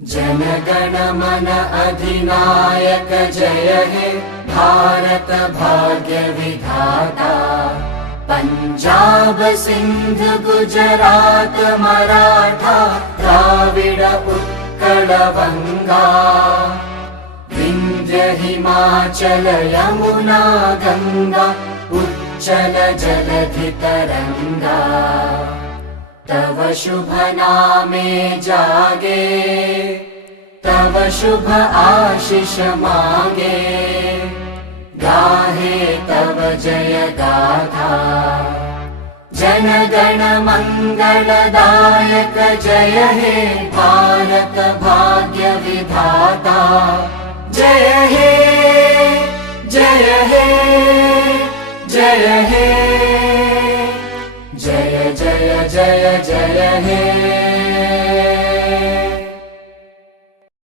जनगण मन अधिनायक जय हे भारत भाग्य विधाता। पंजाब सिंध गुजरात मराठा द्राविड उत्कल बंगा। विंध्य हिमाचल यमुना गंगा उच्चल जलधि तरंगा। तव शुभ नामे जागे तव शुभ आशीष मांगे। गाहे तव जय गाथा जन गण मंगलदायक जय हे भारत भाग्य विधाता।